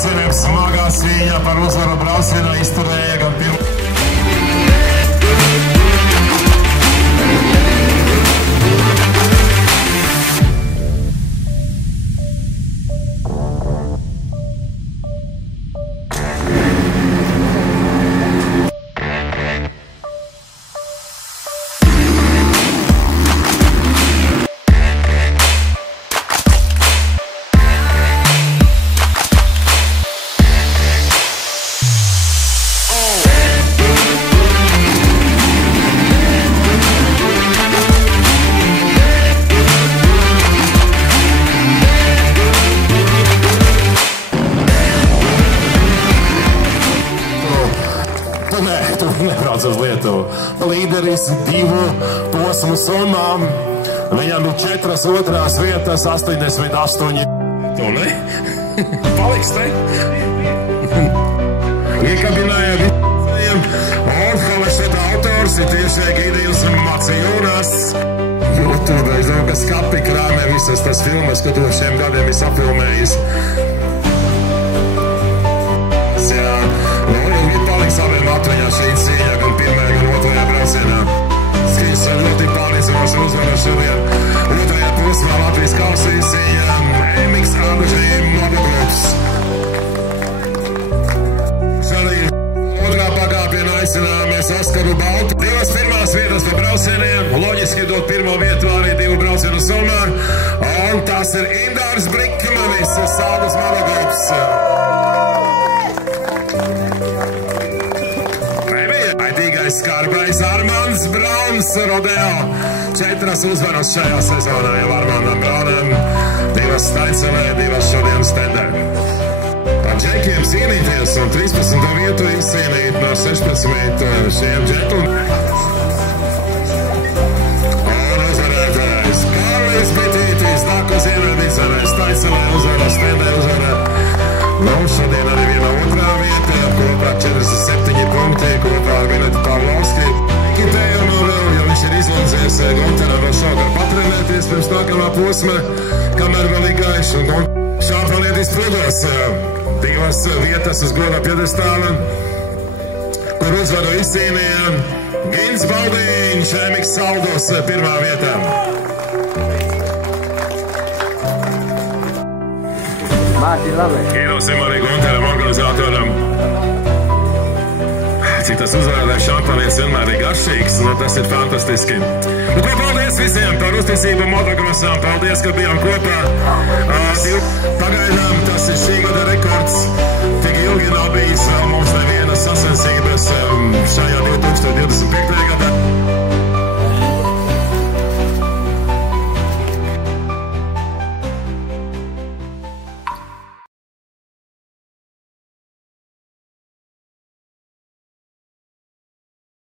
braucieniem smagā cīņā par uzvaru braucienā izturēja gan pirmo. Tu nebrauc uz Lietuvu. Līderis 2 posmu summām. Viņam ir 4 otrās vietas, 88. Tu ne? Paliks te? Iekabināja visiem. Orhalašeta autors ir tieši Egidijus Macijūnas. YouTube, es domāju, ka skapi krāmē visas tas filmas, ko tu šiem gadiem esi apfilmējis. Saviem atveņā šī cīņā, gan pirmajā, gan otrajā braucienā. Skīs ļoti pārliecinoši uzvaru šodien. Otrajā posmā Latvijas kausa cīņā MX Ādužī motocross. Šodien otrā pakāpienā aicināmies Oskaru Baltu. 2 pirmās vietas pa braucieniem. Loģiski dot pirmo vietu arī 2 braucienu summā. Un tas ir Indārs Brikmanis, Saldus motocross. Skarbais Armands Brauns Rodeo. 4 uzvaras šajā sezonā jau Armandam Braunam. 2 Steincelē, 2 šodien Stendē. Ar džekiem cīnīties un 13. vietu izcīnīt no 16 šiem džekiem. Un uzvarētājs Karlis Bitītis, Daku Ziemeļvizarē, Steincelē uzvarā, Stendē uzvarā. Nu, šodien arī viena otrā vieta, kopā 47 punkti, kopā ar Vinetu Pavlovski. Kitēju no vēl, jo viņš ir izlaizies Gunteram vēl šogad patrenēties pirms nākamā posma, kamēr vēl ir gaišs. Un šāpalietis plūdos 2 vietas uz goda piedestāla, kur uzvaru izcīnīja Gins Baldiņš, MX Saldos 1. vietā. Iedosim arī Gunteram organizatoram. Cik tas uzvarētājs šampaniets vienmēr ir garšīgs, nu tas ir fantastiski. Nu ko, paldies visiem par uzticību motocrossām, paldies, ka bijām kopā. Pagaidām tas ir šī gada rekords.